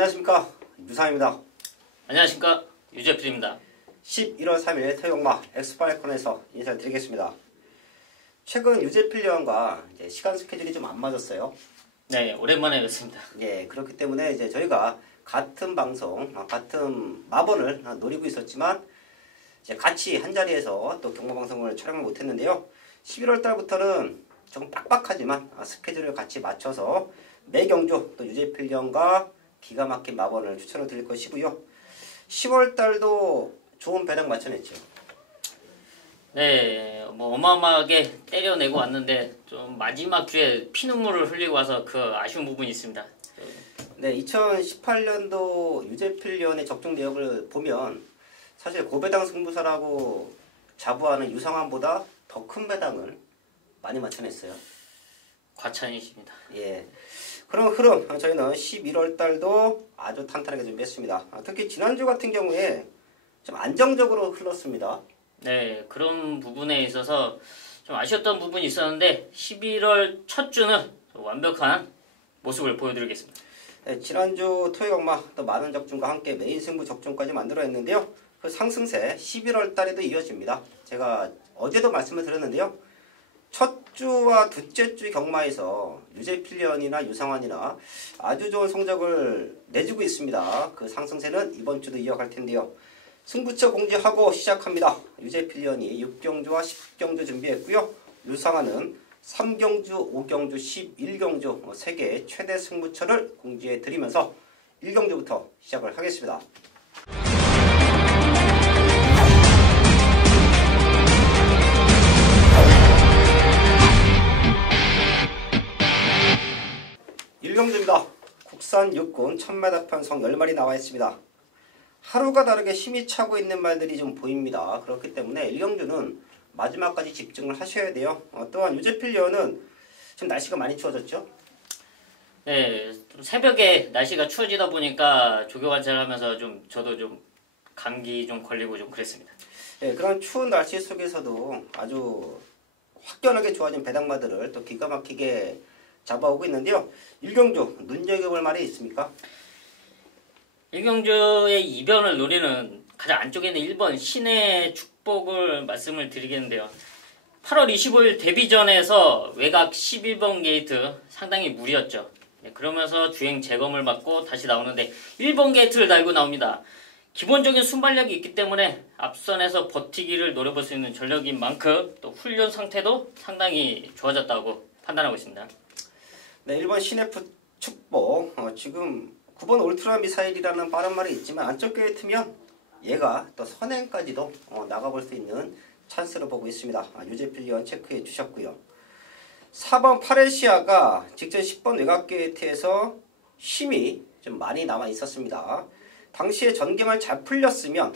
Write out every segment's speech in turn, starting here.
안녕하십니까, 유상입니다. 안녕하십니까, 유재필입니다. 11월 3일 토요일마 엑스파이콘에서 인사를 드리겠습니다. 최근 유재필 위원과 시간 스케줄이 좀 안 맞았어요. 네, 오랜만에 뵙습니다. 예, 그렇기 때문에 이제 저희가 같은 방송, 같은 마번을 노리고 있었지만 이제 같이 한 자리에서 또 경마방송을 촬영을 못했는데요. 11월 달부터는 좀 빡빡하지만 스케줄을 같이 맞춰서 매경주 또 유재필 위원과 기가 막힌 마번을 추천을 드릴 것이고요. 10월 달도 좋은 배당 맞춰냈죠. 네, 뭐 어마어마하게 때려내고 왔는데 좀 마지막 주에 피눈물을 흘리고 와서 그 아쉬운 부분이 있습니다. 네, 2018년도 유재필 위원의 적중 내역을 보면 사실 고배당 승부사라고 자부하는 유상환보다 더 큰 배당을 많이 맞춰냈어요. 과찬이십니다. 예. 그럼 흐름 저희는 11월 달도 아주 탄탄하게 준비했습니다. 특히 지난주 같은 경우에 좀 안정적으로 흘렀습니다. 네, 그런 부분에 있어서 좀 아쉬웠던 부분이 있었는데 11월 첫 주는 완벽한 모습을 보여드리겠습니다. 네, 지난주 토요일마 또 많은 적중과 함께 메인 승부 적중까지 만들어냈는데요. 그 상승세 11월 달에도 이어집니다. 제가 어제도 말씀을 드렸는데요. 첫 주와 둘째 주 경마에서 유재필 위원이나 유상환이나 아주 좋은 성적을 내주고 있습니다. 그 상승세는 이번 주도 이어갈 텐데요. 승부처 공지하고 시작합니다. 유재필 위원이 6경주와 10경주 준비했고요. 유상환은 3경주, 5경주, 11경주 3개의 최대 승부처를 공지해 드리면서 1경주부터 시작을 하겠습니다. 일경주입니다. 국산 육군 1000m 편성 10마리 나와 있습니다. 하루가 다르게 힘이 차고 있는 말들이 좀 보입니다. 그렇기 때문에 일경주는 마지막까지 집중을 하셔야 돼요. 또한 유재필 위원은 지금 날씨가 많이 추워졌죠? 네, 좀 새벽에 날씨가 추워지다 보니까 조교 관찰하면서 저도 좀 감기 좀 걸리고 좀 그랬습니다. 네, 그런 추운 날씨 속에서도 아주 확연하게 좋아진 배당마들을 또 기가 막히게 잡아오고 있는데요. 일경주 눈여겨볼 말이 있습니까? 일경주의 이변을 노리는 가장 안쪽에 있는 1번 신의 축복을 말씀을 드리겠는데요. 8월 25일 데뷔전에서 외곽 11번 게이트 상당히 무리였죠. 네, 그러면서 주행 재검을 받고 다시 나오는데 1번 게이트를 달고 나옵니다. 기본적인 순발력이 있기 때문에 앞선에서 버티기를 노려볼 수 있는 전력인 만큼 또 훈련 상태도 상당히 좋아졌다고 판단하고 있습니다. 네, 1번 신의 축복 지금 9번 울트라 미사일이라는 빠른 말이 있지만 안쪽 게이트면 얘가 또 선행까지도 나가볼 수 있는 찬스로 보고 있습니다. 유재필 위원 체크해 주셨고요. 4번 파레시아가 직전 10번 외곽 게이트에서 힘이 좀 많이 남아 있었습니다. 당시에 전개만 잘 풀렸으면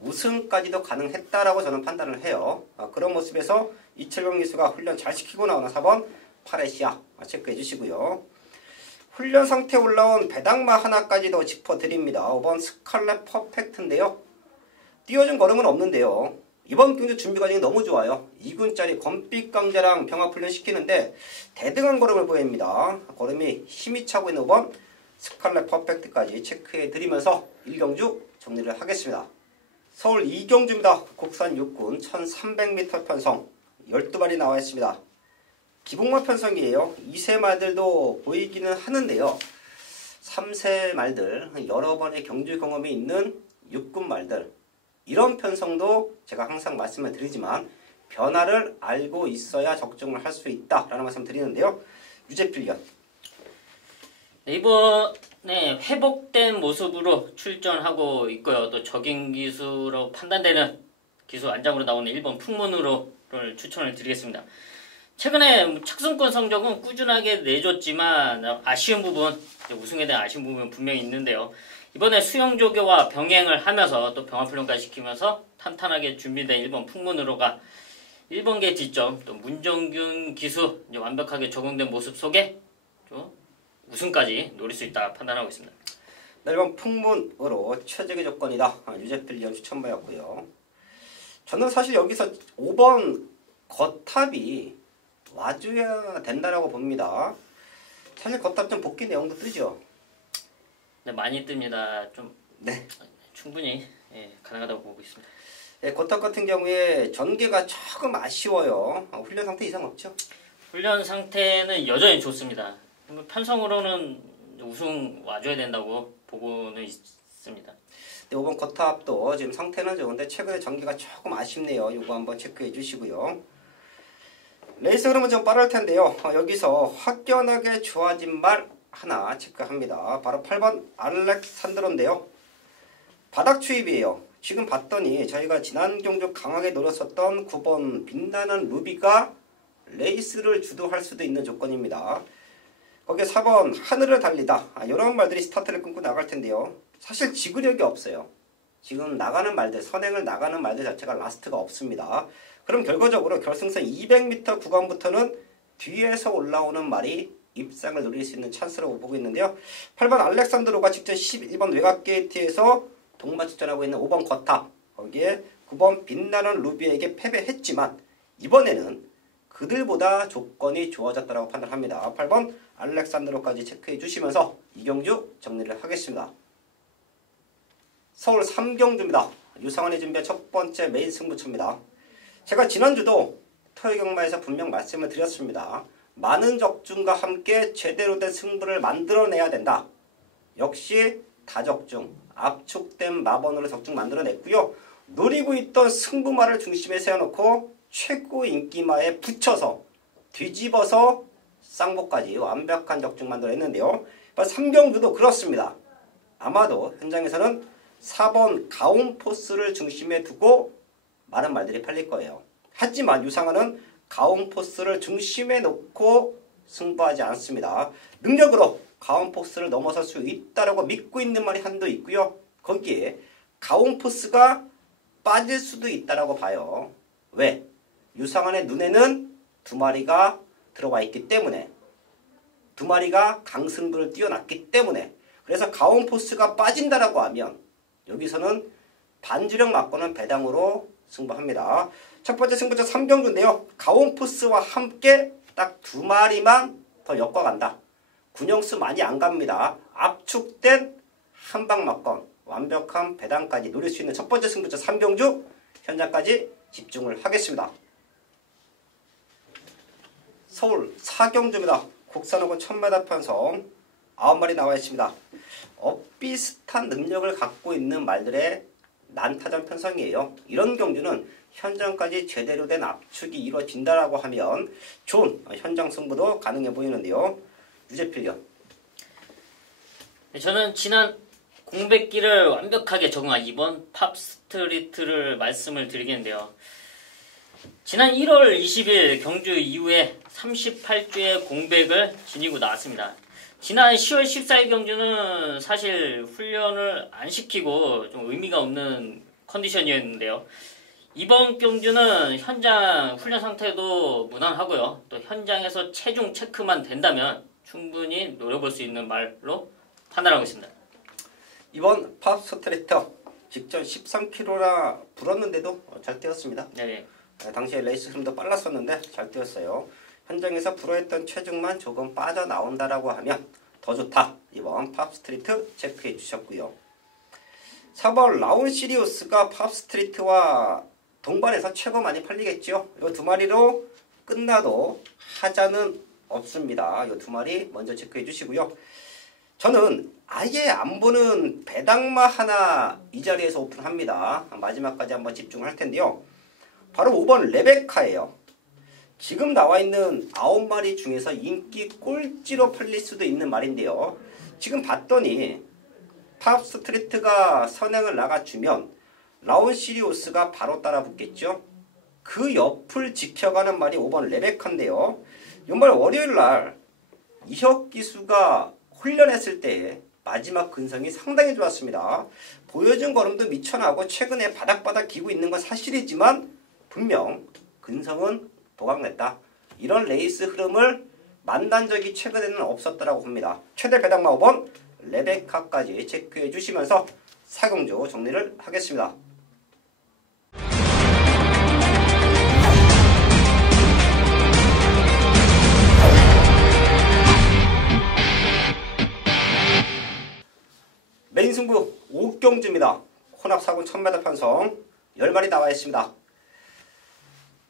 우승까지도 가능했다라고 저는 판단을 해요. 그런 모습에서 이철경 기수가 훈련 잘 시키고 나오는 4번 파레시아 체크해 주시고요. 훈련 상태에 올라온 배당마 하나까지도 짚어드립니다. 5번 스칼렛 퍼펙트인데요. 띄워준 걸음은 없는데요. 이번 경주 준비 과정이 너무 좋아요. 2군짜리 검빛 강자랑 병합 훈련 시키는데 대등한 걸음을 보입니다. 걸음이 힘이 차고 있는 5번 스칼렛 퍼펙트까지 체크해드리면서 1경주 정리를 하겠습니다. 서울 2경주입니다. 국산 육군 1300m 편성 12마리 나와 있습니다. 기복마 편성이에요. 2세 말들도 보이기는 하는데요. 3세 말들, 여러 번의 경주 경험이 있는 육군 말들, 이런 편성도 제가 항상 말씀을 드리지만 변화를 알고 있어야 적중을 할 수 있다라는 말씀 드리는데요. 유재필 위원. 이번에 회복된 모습으로 출전하고 있고요. 또 적인 기수로 판단되는 기수 안장으로 나오는 1번 풍문으로를 추천을 드리겠습니다. 최근에 착승권 성적은 꾸준하게 내줬지만 아쉬운 부분, 우승에 대한 아쉬운 부분은 분명히 있는데요. 이번에 수영조교와 병행을 하면서 또 병합훈련까지 시키면서 탄탄하게 준비된 1번 풍문으로가 1번 개 뒷점, 또 문정균 기수 완벽하게 적용된 모습 속에 좀 우승까지 노릴 수 있다 판단하고 있습니다. 1번 풍문으로 최적의 조건이다. 유재필 위원 추천받았고요. 저는 사실 여기서 5번 거탑이 와줘야 된다라고 봅니다. 사실 거탑 좀 복귀 내용도 뜨죠. 네, 많이 뜹니다. 좀 네. 충분히 가능하다고 보고 있습니다. 네, 고탑 같은 경우에 전개가 조금 아쉬워요. 훈련 상태 이상 없죠? 훈련 상태는 여전히 좋습니다. 편성으로는 우승 와줘야 된다고 보고는 있습니다. 네, 이번 고탑도 지금 상태는 좋은데 최근에 전개가 조금 아쉽네요. 이거 한번 체크해 주시고요. 레이스 흐름은 좀 빠를 텐데요. 여기서 확연하게 좋아진 말 하나 체크합니다. 바로 8번 알렉산드로인데요. 바닥 추입이에요. 지금 봤더니 저희가 지난 경주 강하게 노렸었던 9번 빛나는 루비가 레이스를 주도할 수도 있는 조건입니다. 거기에 4번 하늘을 달리다. 이런 말들이 스타트를 끊고 나갈 텐데요. 사실 지구력이 없어요. 지금 나가는 말들, 선행을 나가는 말들 자체가 라스트가 없습니다. 그럼 결과적으로 결승선 200m 구간부터는 뒤에서 올라오는 말이 입상을 노릴 수 있는 찬스라고 보고 있는데요. 8번 알렉산드로가 직전 11번 외곽 게이트에서 동마출전하고 있는 5번 거탑, 거기에 9번 빛나는 루비에게 패배했지만 이번에는 그들보다 조건이 좋아졌다고 판단합니다. 8번 알렉산드로까지 체크해 주시면서 이경주 정리를 하겠습니다. 서울 3경주입니다. 유상원이 준비한 첫 번째 메인 승부처입니다. 제가 지난주도 토요경마에서 분명 말씀을 드렸습니다. 많은 적중과 함께 제대로 된 승부를 만들어내야 된다. 역시 다적중, 압축된 마번으로 적중 만들어냈고요. 노리고 있던 승부마를 중심에 세워놓고 최고 인기마에 붙여서 뒤집어서 쌍복까지 완벽한 적중 만들어냈는데요. 3경주도 그렇습니다. 아마도 현장에서는 4번 가온포스를 중심에 두고 많은 말들이 팔릴 거예요. 하지만 유상원은 가온포스를 중심에 놓고 승부하지 않습니다. 능력으로 가온포스를 넘어설 수 있다고 믿고 있는 말이 한도 있고요. 거기에 가온포스가 빠질 수도 있다고 봐요. 왜? 유상원의 눈에는 두 마리가 들어와 있기 때문에, 두 마리가 강승부를 띄워놨기 때문에, 그래서 가온포스가 빠진다라고 하면 여기서는 반주력 맞고는 배당으로 승부합니다. 첫 번째 승부처 3경주인데요. 가온포스와 함께 딱 두 마리만 더 엮어간다. 군영수 많이 안 갑니다. 압축된 한방 맞건 완벽한 배당까지 노릴 수 있는 첫 번째 승부처 3경주 현장까지 집중을 하겠습니다. 서울 4경주입니다. 국산호군 1000m 편성 9마리 나와 있습니다. 엇비슷한 능력을 갖고 있는 말들의 난타전 편성이에요. 이런 경주는 현장까지 제대로 된 압축이 이루어진다라고 하면 좋은 현장 승부도 가능해 보이는데요. 유재필련. 저는 지난 공백기를 완벽하게 적응한 이번 팝스트리트를 말씀을 드리겠는데요. 지난 1월 20일 경주 이후에 38주의 공백을 지니고 나왔습니다. 지난 10월 14일 경주는 사실 훈련을 안 시키고 좀 의미가 없는 컨디션이었는데요. 이번 경주는 현장 훈련 상태도 무난하고요. 또 현장에서 체중 체크만 된다면 충분히 노려볼 수 있는 말로 판단하고 있습니다. 이번 팝스트리트 직전 13km나 불었는데도 잘 뛰었습니다. 네. 당시에 레이스 흐름도 빨랐었는데 잘 뛰었어요. 현장에서 불어했던 체중만 조금 빠져나온다라고 하면 더 좋다. 이번 팝스트리트 체크해 주셨고요. 4번 라운 시리우스가 팝스트리트와 동반해서 최고 많이 팔리겠죠. 이 두 마리로 끝나도 하자는 없습니다. 이 두 마리 먼저 체크해 주시고요. 저는 아예 안 보는 배당마 하나 이 자리에서 오픈합니다. 마지막까지 한번 집중할 텐데요. 바로 5번 레베카예요. 지금 나와 있는 9마리 중에서 인기 꼴찌로 팔릴 수도 있는 말인데요. 지금 봤더니 팝스트리트가 선행을 나가주면 라운 시리우스가 바로 따라 붙겠죠. 그 옆을 지켜가는 말이 5번 레베카인데요. 이말 월요일날 이혁기수가 훈련했을 때 마지막 근성이 상당히 좋았습니다. 보여준 걸음도 미쳐나고 최근에 바닥바닥 기고 있는 건 사실이지만 분명 근성은 도각냈다. 이런 레이스 흐름을 만난 적이 최근에는 없었다고 봅니다. 최대 배당마 5번 레베카까지 체크해 주시면서 4경주 정리를 하겠습니다. 메인 승부 5경주입니다. 혼합 4군 1000m 편성 10마리 나와 있습니다.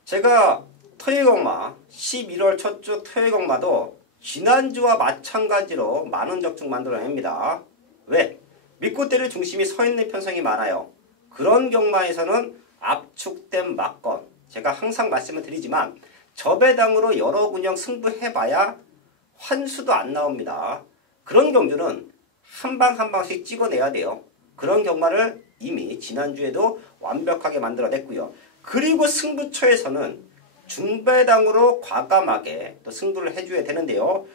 제가 토요일경마 11월 첫 주 토요일경마도 지난주와 마찬가지로 많은 적중 만들어냅니다. 왜? 믿고 때릴 중심이 서 있는 편성이 많아요. 그런 경마에서는 압축된 막건, 제가 항상 말씀을 드리지만 저배당으로 여러 군영 승부해봐야 환수도 안 나옵니다. 그런 경주는 한 방 한 방씩 찍어내야 돼요. 그런 경마를 이미 지난주에도 완벽하게 만들어냈고요. 그리고 승부처에서는 중배당으로 과감하게 또 승부를 해줘야 되는데요.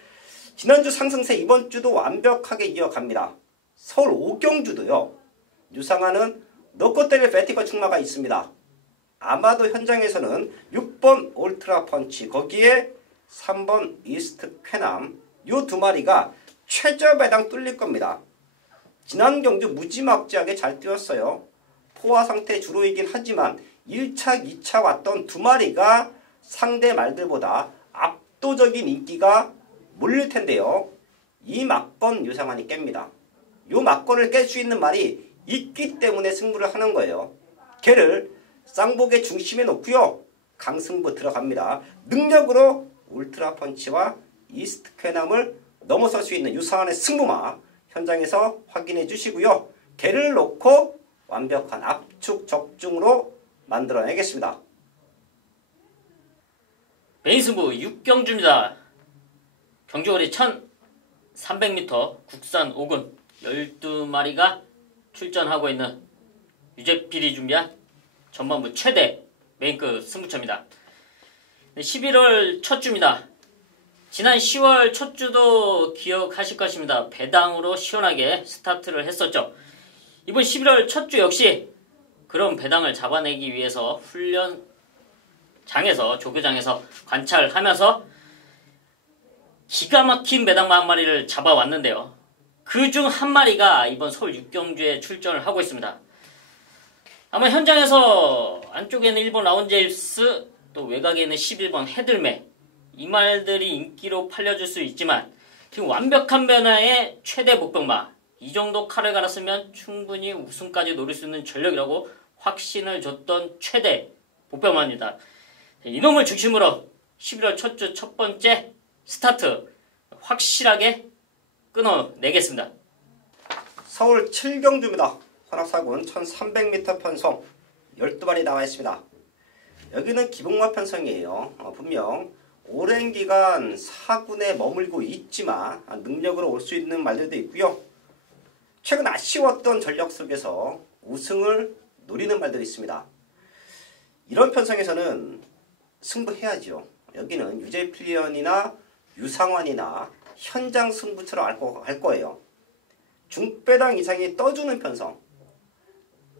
지난주 상승세 이번 주도 완벽하게 이어갑니다. 서울 5경주도요. 유상하는 넣고 때릴 배티거 충마가 있습니다. 아마도 현장에서는 6번 올트라 펀치, 거기에 3번 이스트 쾌남, 요 두 마리가 최저 배당 뚫릴 겁니다. 지난 경주 무지막지하게 잘 뛰었어요. 포화 상태 주로이긴 하지만 1차, 2차 왔던 두 마리가 상대 말들보다 압도적인 인기가 몰릴 텐데요. 이 막건 유상한이 깹니다. 요 막건을 깰 수 있는 말이 있기 때문에 승부를 하는 거예요. 걔를 쌍복의 중심에 놓고요. 강승부 들어갑니다. 능력으로 울트라 펀치와 이스트 쾌남을 넘어설 수 있는 유상한의 승부마 현장에서 확인해 주시고요. 걔를 놓고 완벽한 압축 적중으로 만들어내겠습니다. 메인 승부 6경주입니다. 경주거리 1300m 국산 5군 12마리가 출전하고 있는 유재필이 준비한 전반부 최대 메인급 승부처입니다. 11월 첫 주입니다. 지난 10월 첫 주도 기억하실 것입니다. 배당으로 시원하게 스타트를 했었죠. 이번 11월 첫 주 역시 그런 배당을 잡아내기 위해서 훈련장에서 조교장에서 관찰하면서 기가 막힌 배당마 한 마리를 잡아왔는데요. 그중 한 마리가 이번 서울 6경주에 출전을 하고 있습니다. 아마 현장에서 안쪽에는 1번 라운제일스, 또 외곽에는 11번 헤들매, 이 말들이 인기로 팔려줄 수 있지만 지금 완벽한 변화의 최대 복병마, 이 정도 칼을 갈았으면 충분히 우승까지 노릴 수 있는 전력이라고 확신을 줬던 최대 복병마입니다. 이놈을 중심으로 11월 첫 주 첫 번째 스타트 확실하게 끊어내겠습니다. 서울 7경주입니다. 혼합사군 1300m 편성 12마리 나와 있습니다. 여기는 기복마 편성이에요. 분명 오랜 기간 4군에 머물고 있지만 능력으로 올 수 있는 말들도 있고요. 최근 아쉬웠던 전력 속에서 우승을 노리는 말들이 있습니다. 이런 편성에서는 승부해야죠. 여기는 유재필리언이나 유상환이나 현장 승부처럼 할 거예요. 중배당 이상이 떠주는 편성,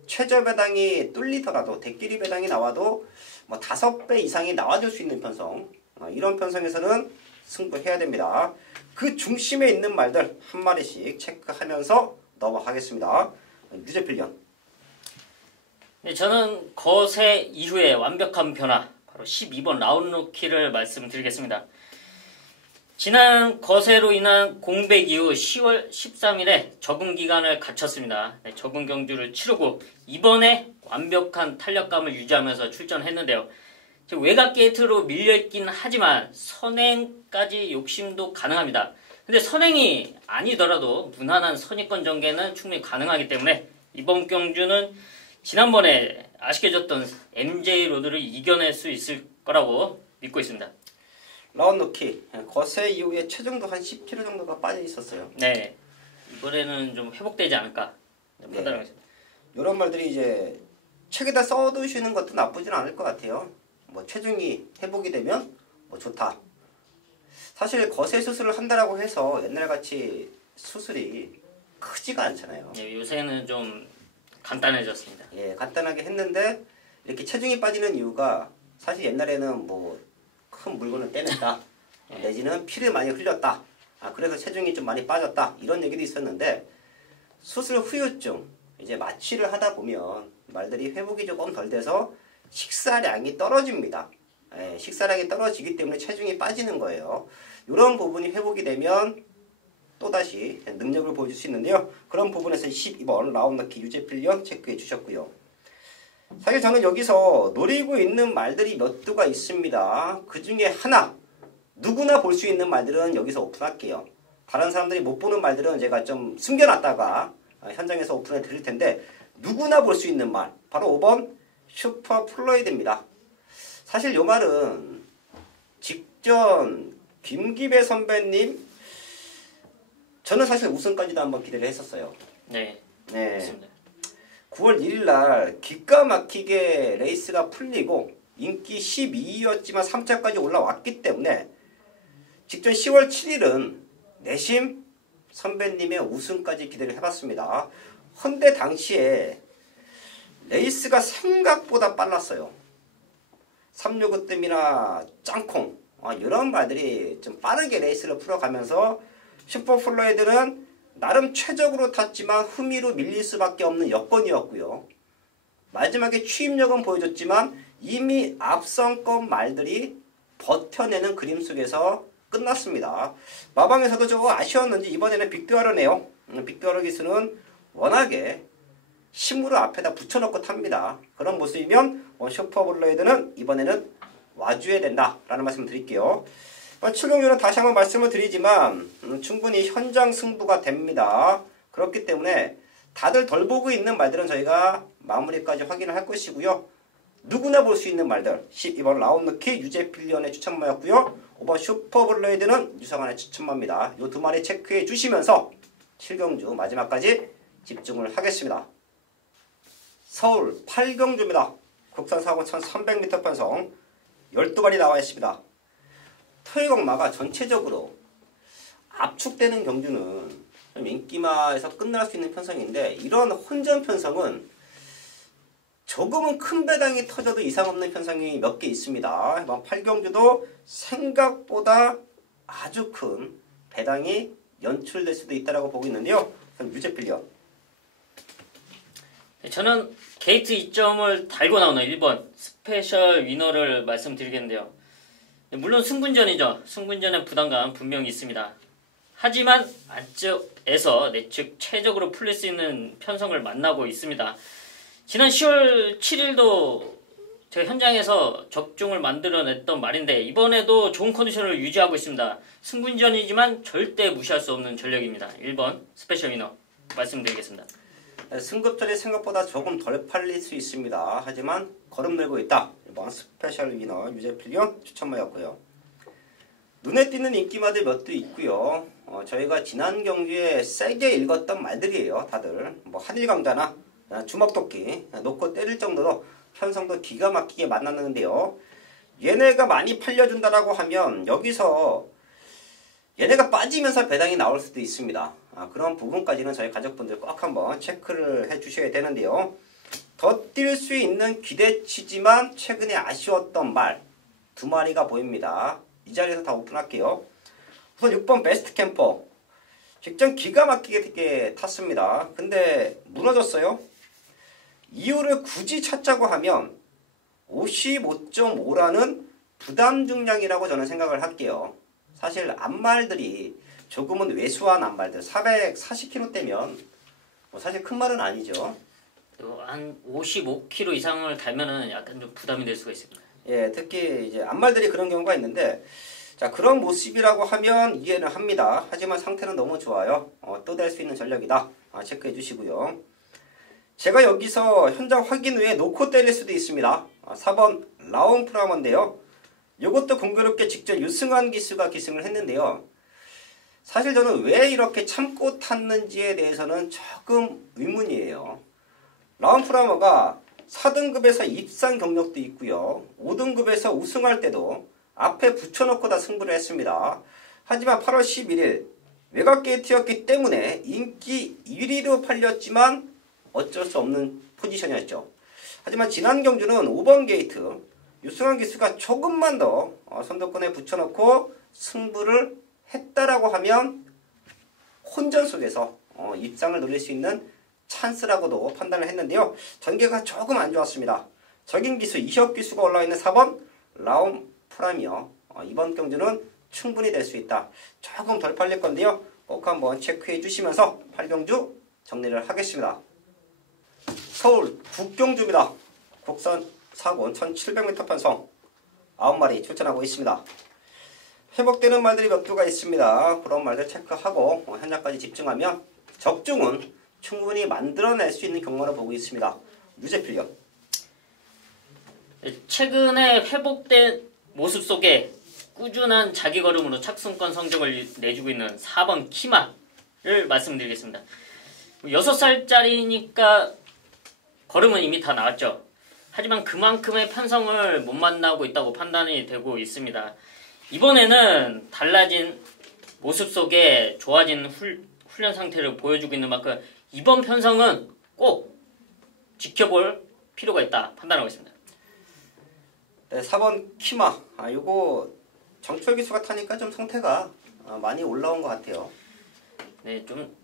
최저 배당이 뚫리더라도 대끼리 배당이 나와도 뭐 5배 이상이 나와줄 수 있는 편성, 이런 편성에서는 승부해야 됩니다. 그 중심에 있는 말들 한 마리씩 체크하면서 넘어가겠습니다. 유재필리언. 네, 저는 거세 이후에 완벽한 변화, 바로 12번 라운드키를 말씀드리겠습니다. 지난 거세로 인한 공백 이후 10월 13일에 적응 기간을 갖췄습니다. 네, 적응 경주를 치르고 이번에 완벽한 탄력감을 유지하면서 출전했는데요. 외곽 게이트로 밀려있긴 하지만 선행까지 욕심도 가능합니다. 근데 선행이 아니더라도 무난한 선의권 전개는 충분히 가능하기 때문에 이번 경주는 지난번에 아쉽게 졌던 MJ 로드를 이겨낼 수 있을 거라고 믿고 있습니다. 라운드키 거세 이후에 체중도 한 10kg 정도가 빠져 있었어요. 네, 이번에는 좀 회복되지 않을까 판단하겠습니다. 이런 말들이 이제 책에다 써두시는 것도 나쁘진 않을 것 같아요. 뭐 체중이 회복이 되면 뭐 좋다. 사실 거세 수술을 한다라고 해서 옛날같이 수술이 크지가 않잖아요. 네, 요새는 좀 간단해졌습니다. 예, 간단하게 했는데 이렇게 체중이 빠지는 이유가 사실 옛날에는 뭐 큰 물건을 떼냈다, 내지는 피를 많이 흘렸다, 그래서 체중이 좀 많이 빠졌다, 이런 얘기도 있었는데 수술 후유증, 이제 마취를 하다 보면 말들이 회복이 조금 덜 돼서 식사량이 떨어집니다. 예, 식사량이 떨어지기 때문에 체중이 빠지는 거예요. 이런 부분이 회복이 되면 또다시 능력을 보여줄 수 있는데요. 그런 부분에서 12번 라운드키 유제필리언 체크해 주셨고요. 사실 저는 여기서 노리고 있는 말들이 몇 두가 있습니다. 그 중에 하나, 누구나 볼 수 있는 말들은 여기서 오픈할게요. 다른 사람들이 못 보는 말들은 제가 좀 숨겨놨다가 현장에서 오픈해 드릴 텐데, 누구나 볼 수 있는 말, 바로 5번 슈퍼 플로이드입니다. 사실 이 말은 직전 김기배 선배님, 저는 사실 우승까지도 한번 기대를 했었어요. 네. 맞습니다. 9월 1일 날 기가 막히게 레이스가 풀리고 인기 12위였지만 3차까지 올라왔기 때문에 직전 10월 7일은 내심 선배님의 우승까지 기대를 해봤습니다. 헌데 당시에 레이스가 생각보다 빨랐어요. 365 뜸이나 짱콩 이런 말들이 좀 빠르게 레이스를 풀어가면서 슈퍼플로이드는 나름 최적으로 탔지만 후미로 밀릴 수밖에 없는 여건이었고요. 마지막에 추임력은 보여줬지만 이미 앞선권 말들이 버텨내는 그림 속에서 끝났습니다. 마방에서도 저거 아쉬웠는지 이번에는 빅드와르네요. 빅드와르 기수는 워낙에 힘으로 앞에다 붙여놓고 탑니다. 그런 모습이면 슈퍼플로이드는 이번에는 와줘야 된다라는 말씀을 드릴게요. 출경률은 다시 한번 말씀을 드리지만 충분히 현장 승부가 됩니다. 그렇기 때문에 다들 덜 보고 있는 말들은 저희가 마무리까지 확인을 할 것이고요. 누구나 볼 수 있는 말들 12번 라운드키 유제필리언의 추천마였고요. 5번 슈퍼블레이드는 유성환의 추천마입니다. 이 두 마리 체크해 주시면서 7경주 마지막까지 집중을 하겠습니다. 서울 8경주입니다. 국산 사고 1300m 편성 12마리 나와 있습니다. 토익엄마가 전체적으로 압축되는 경주는 좀 인기마에서 끝날 수 있는 편성인데, 이런 혼전 편성은 조금은 큰 배당이 터져도 이상 없는 편성이 몇 개 있습니다. 이번 8경주도 생각보다 아주 큰 배당이 연출될 수도 있다고 보고 있는데요. 유제필리언. 저는 게이트 2점을 달고 나오는 1번 스페셜 위너를 말씀드리겠는데요. 물론 승분전이죠. 승분전의 부담감 분명히 있습니다. 하지만 안쪽에서 내측 최적으로 풀릴 수 있는 편성을 만나고 있습니다. 지난 10월 7일도 제가 현장에서 적중을 만들어냈던 말인데 이번에도 좋은 컨디션을 유지하고 있습니다. 승분전이지만 절대 무시할 수 없는 전력입니다. 1번 스페셜 위너 말씀드리겠습니다. 승급전이 생각보다 조금 덜 팔릴 수 있습니다. 하지만 거듭내고 있다. 1번 스페셜 위너 유제필리언 추천마였고요. 눈에 띄는 인기마들 몇 도 있고요. 저희가 지난 경기에 세게 읽었던 말들이에요. 다들 한일강자나 주먹도끼 놓고 때릴 정도로 편성도 기가 막히게 만났는데요. 얘네가 많이 팔려준다라고 하면 여기서 얘네가 빠지면서 배당이 나올 수도 있습니다. 그런 부분까지는 저희 가족분들 꼭 한번 체크를 해주셔야 되는데요. 더 뛸 수 있는 기대치지만 최근에 아쉬웠던 말 두 마리가 보입니다. 이 자리에서 다 오픈할게요. 우선 6번 베스트 캠퍼. 직전 기가 막히게 탔습니다. 근데 무너졌어요. 이유를 굳이 찾자고 하면 55.5라는 부담 중량이라고 저는 생각을 할게요. 사실 앞말들이 조금은 왜소한 앞말들 440kg대면 사실 큰 말은 아니죠. 한 55kg 이상을 달면은 약간 좀 부담이 될 수가 있습니다. 예, 특히 이제 앞말들이 그런 경우가 있는데, 자 그런 모습이라고 하면 이해는 합니다. 하지만 상태는 너무 좋아요. 또 될 수 있는 전력이다. 체크해 주시고요. 제가 여기서 현장 확인 후에 놓고 때릴 수도 있습니다. 4번 라온 프라머인데요. 이것도 공교롭게 직접 유승환 기수가 기승을 했는데요. 사실 저는 왜 이렇게 참고 탔는지에 대해서는 조금 의문이에요. 라온 프라머가 4등급에서 입상 경력도 있고요. 5등급에서 우승할 때도 앞에 붙여놓고 다 승부를 했습니다. 하지만 8월 11일 외곽 게이트였기 때문에 인기 1위로 팔렸지만 어쩔 수 없는 포지션이었죠. 하지만 지난 경주는 5번 게이트 유승환 기수가 조금만 더 선두권에 붙여놓고 승부를 했다라고 하면 혼전 속에서 입상을 노릴 수 있는 찬스라고도 판단을 했는데요. 전개가 조금 안 좋았습니다. 적인 기수 이혁 기수가 올라와 있는 4번 라온 프라미어. 이번 경주는 충분히 될 수 있다. 조금 덜 팔릴 건데요. 꼭 한번 체크해 주시면서 8경주 정리를 하겠습니다. 서울 북경주입니다. 국산 4권 1700m 편성 9마리 출전하고 있습니다. 회복되는 말들이 몇 두가 있습니다. 그런 말들 체크하고 현장까지 집중하면 적중은 충분히 만들어낼 수 있는 경로를 보고 있습니다. 유재필요. 최근에 회복된 모습 속에 꾸준한 자기 걸음으로 착승권 성적을 내주고 있는 4번 키마를 말씀드리겠습니다. 6살짜리니까 걸음은 이미 다 나왔죠. 하지만 그만큼의 편성을 못 만나고 있다고 판단이 되고 있습니다. 이번에는 달라진 모습 속에 좋아진 훈련 상태를 보여주고 있는 만큼 이번 편성은 꼭 지켜볼 필요가 있다 판단하고 있습니다. 네, 4번 키마. 이거 장초열 기수가 타니까 좀 상태가 많이 올라온 것 같아요. 네, 좀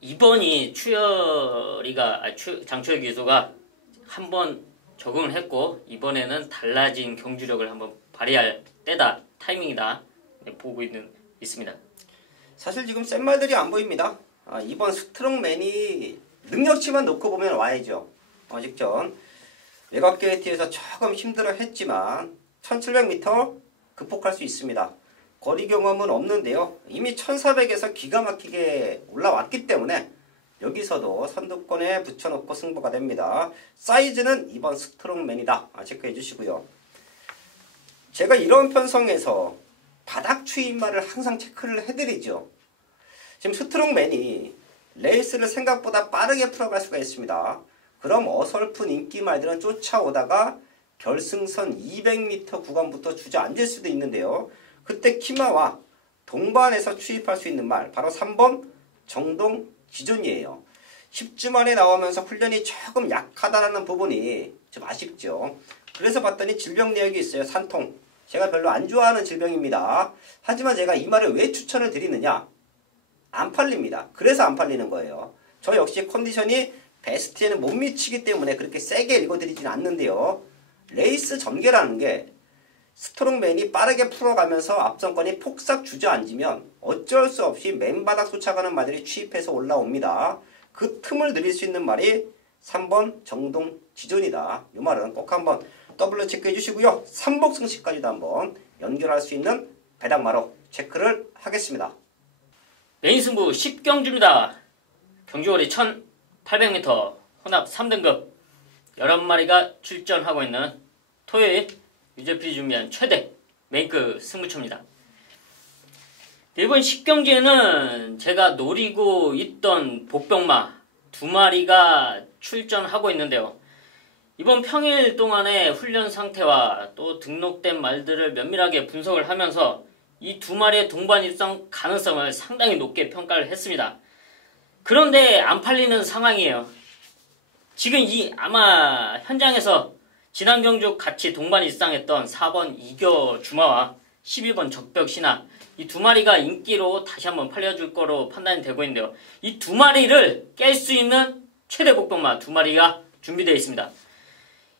이번이 장초열 기수가 한번 적응을 했고 이번에는 달라진 경주력을 한번 발휘할 때다, 타이밍이다 보고 있습니다. 사실 지금 센 말들이 안 보입니다. 이번 스트롱맨이 능력치만 놓고 보면 와야죠. 직전 외곽 게이트에서 조금 힘들어 했지만 1700m 극복할 수 있습니다. 거리 경험은 없는데요. 이미 1400에서 기가 막히게 올라왔기 때문에 여기서도 선두권에 붙여놓고 승부가 됩니다. 사이즈는 이번 스트롱맨이다. 체크해 주시고요. 제가 이런 편성에서 바닥 추임말을 항상 체크를 해드리죠. 지금 스트롱맨이 레이스를 생각보다 빠르게 풀어갈 수가 있습니다. 그럼 어설픈 인기말들은 쫓아오다가 결승선 200m 구간부터 주저앉을 수도 있는데요. 그때 키마와 동반해서 추입할 수 있는 말 바로 3번 정동 기존이에요. 10주 만에 나오면서 훈련이 조금 약하다는 부분이 좀 아쉽죠. 그래서 봤더니 질병 내역이 있어요. 산통. 제가 별로 안 좋아하는 질병입니다. 하지만 제가 이 말을 왜 추천을 드리느냐? 안 팔립니다. 그래서 안 팔리는 거예요. 저 역시 컨디션이 베스트에는 못 미치기 때문에 그렇게 세게 읽어드리지는 않는데요. 레이스 전개라는 게 스트롱맨이 빠르게 풀어가면서 앞선권이 폭삭 주저앉으면 어쩔 수 없이 맨바닥 쫓아가는 말들이 추입해서 올라옵니다. 그 틈을 늘릴 수 있는 말이 3번 정동 지존이다. 이 말은 꼭 한번 더블로 체크해 주시고요. 삼복승식까지도 한번 연결할 수 있는 배당마로 체크를 하겠습니다. 메인 승부 10경주입니다. 경주거리 1800m 혼합 3등급 11마리가 출전하고 있는 토요일 유재필이 준비한 최대 메인급 승부처입니다. 이번 10경주에는 제가 노리고 있던 복병마 2마리가 출전하고 있는데요. 이번 평일 동안의 훈련 상태와 또 등록된 말들을 면밀하게 분석을 하면서 이 2마리의 동반 입성 가능성을 상당히 높게 평가를 했습니다. 그런데 안 팔리는 상황이에요. 지금 아마 현장에서 지난 경주 같이 동반 입상했던 4번 이겨 주마와 11번 적벽 신화 이 2마리가 인기로 다시 한번 팔려줄 거로 판단이 되고 있는데요. 이 2마리를 깰 수 있는 최대 복병마 2마리가 준비되어 있습니다.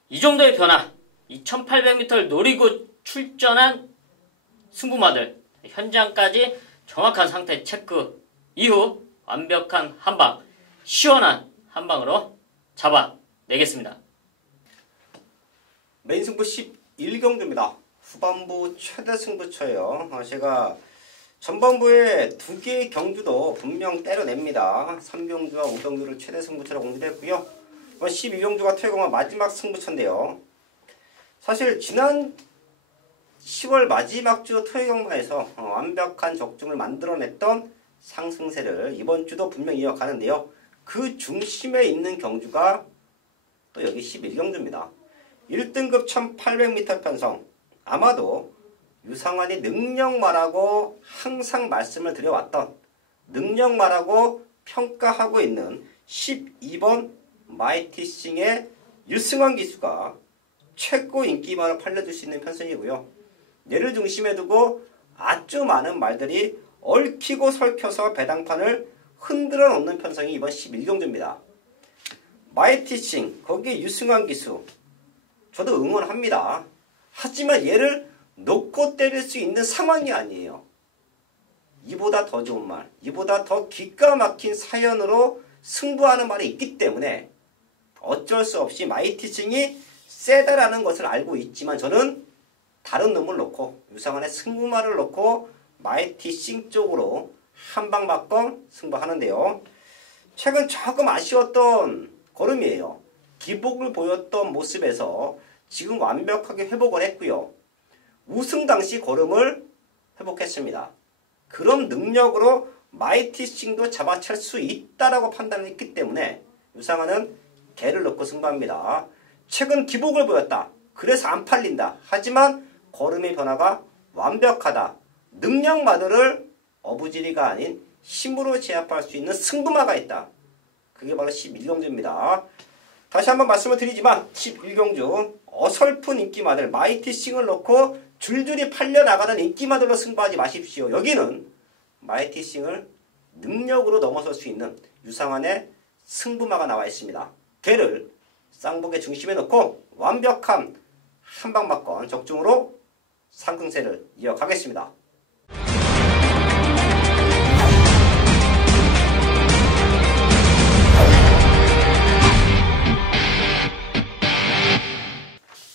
이 정도의 변화, 이 1800m를 노리고 출전한 승부마들 현장까지 정확한 상태 체크 이후 완벽한 한방, 시원한 한방으로 잡아내겠습니다. 메인 승부 11경주입니다. 후반부 최대 승부처예요. 제가 전반부에 2개의 경주도 분명 때려냅니다. 3경주와 5경주를 최대 승부처로 공개했고요. 12경주가 퇴공한 마지막 승부처인데요. 사실 지난 10월 마지막 주 토요경마에서 완벽한 적중을 만들어냈던 상승세를 이번 주도 분명 이어가는데요. 그 중심에 있는 경주가 또 여기 11경주입니다. 1등급 1800m 편성. 아마도 유상환이 능력마라고 항상 말씀을 드려왔던 능력마라고 평가하고 있는 12번 마이티싱의 유승환 기수가 최고 인기만을 팔려줄 수 있는 편성이고요. 얘를 중심에 두고 아주 많은 말들이 얽히고 설켜서 배당판을 흔들어 놓는 편성이 이번 11경주입니다. 마이티싱, 거기에 유승환 기수 저도 응원합니다. 하지만 얘를 놓고 때릴 수 있는 상황이 아니에요. 이보다 더 좋은 말, 이보다 더 기가 막힌 사연으로 승부하는 말이 있기 때문에 어쩔 수 없이 마이티싱이 세다라는 것을 알고 있지만 저는 다른 놈을 놓고 유상한의 승부말을 놓고 마이티싱 쪽으로 한방 맞건 승부하는데요. 최근 조금 아쉬웠던 걸음이에요. 기복을 보였던 모습에서 지금 완벽하게 회복을 했고요. 우승 당시 걸음을 회복했습니다. 그런 능력으로 마이티싱도 잡아챌 수 있다라고 판단했기 때문에 유상한은 개를 넣고 승부합니다. 최근 기복을 보였다. 그래서 안 팔린다. 하지만 걸음의 변화가 완벽하다. 능력만을 어부지리가 아닌 힘으로 제압할 수 있는 승부마가 있다. 그게 바로 11경주입니다. 다시 한번 말씀을 드리지만 11경주 어설픈 인기마들 마이티싱을 넣고 줄줄이 팔려나가는 인기마들로 승부하지 마십시오. 여기는 마이티싱을 능력으로 넘어설 수 있는 유상한의 승부마가 나와 있습니다. 개를 쌍복의 중심에 넣고 완벽한 한방맞건 적중으로 상승세를 이어가겠습니다.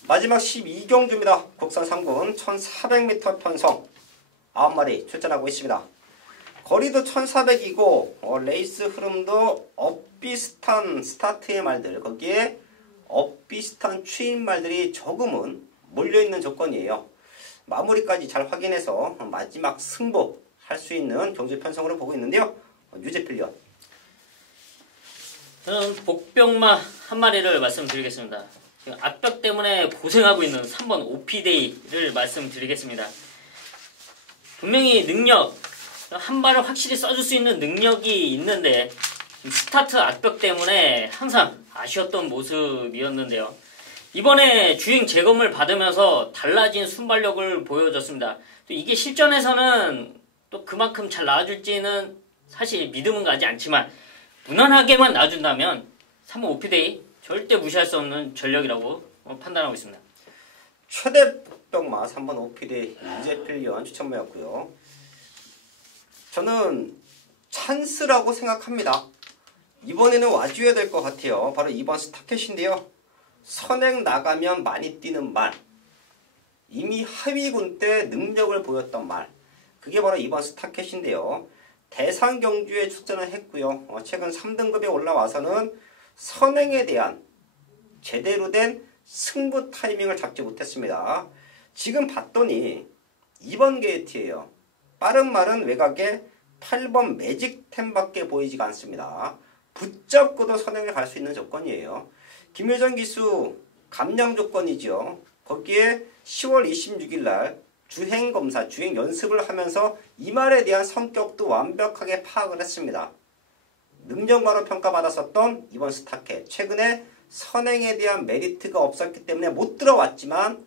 마지막 12경주입니다. 국산 3군 1400m 편성 9마리 출전하고 있습니다. 거리도 1400이고 레이스 흐름도 엇비슷한 스타트의 말들, 거기에 엇비슷한 추인 말들이 조금은 몰려있는 조건이에요. 마무리까지 잘 확인해서 마지막 승부할 수 있는 경주 편성으로 보고 있는데요. 유재필련. 저는 복병마 한 마리를 말씀드리겠습니다. 앞벽 때문에 고생하고 있는 3번 오피데이를 말씀드리겠습니다. 분명히 능력, 한 발을 확실히 써줄 수 있는 능력이 있는데 스타트 앞벽 때문에 항상 아쉬웠던 모습이었는데요. 이번에 주행 재검을 받으면서 달라진 순발력을 보여줬습니다. 또 이게 실전에서는 또 그만큼 잘 나와줄지는 사실 믿음은 가지 않지만 무난하게만 나와준다면 3번 오피데이 절대 무시할 수 없는 전력이라고 판단하고 있습니다. 최대 복병마 3번 오피데이 유재필련 추천모였고요. 저는 찬스라고 생각합니다. 이번에는 와줘야 될 것 같아요. 바로 2번 스타켓인데요. 선행 나가면 많이 뛰는 말. 이미 하위군 때 능력을 보였던 말. 그게 바로 2번 스타켓인데요. 대상 경주에 출전을 했고요. 최근 3등급에 올라와서는 선행에 대한 제대로 된 승부 타이밍을 잡지 못했습니다. 지금 봤더니 2번 게이트예요. 빠른 말은 외곽에 8번 매직템밖에 보이지가 않습니다. 붙잡고도 선행을 갈 수 있는 조건이에요. 김효정 기수 감량 조건이죠. 거기에 10월 26일 날 주행검사, 주행 연습을 하면서 이 말에 대한 성격도 완벽하게 파악을 했습니다. 능력만으로 평가받았었던 이번 스타켓. 최근에 선행에 대한 메리트가 없었기 때문에 못 들어왔지만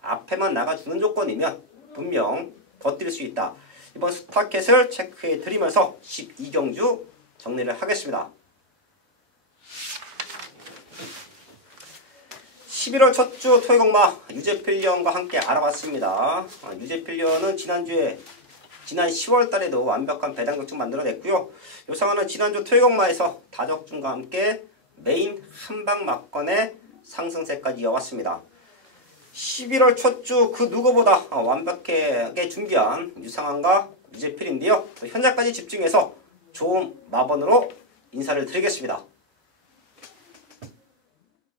앞에만 나가주는 조건이면 분명 더 뛸 수 있다. 이번 스타켓을 체크해 드리면서 12경주 정리를 하겠습니다. 11월 첫 주 토요일공마 유재필련과 함께 알아봤습니다. 유재필련은 지난 10월 달에도 완벽한 배당 적중 만들어냈고요. 요상한은 지난주 토요일공마에서 다적중과 함께 메인 한방 막건의 상승세까지 이어왔습니다. 11월 첫 주 그 누구보다 완벽하게 준비한 유상한과 유재필인데요. 현재까지 집중해서 좋은 마번으로 인사를 드리겠습니다.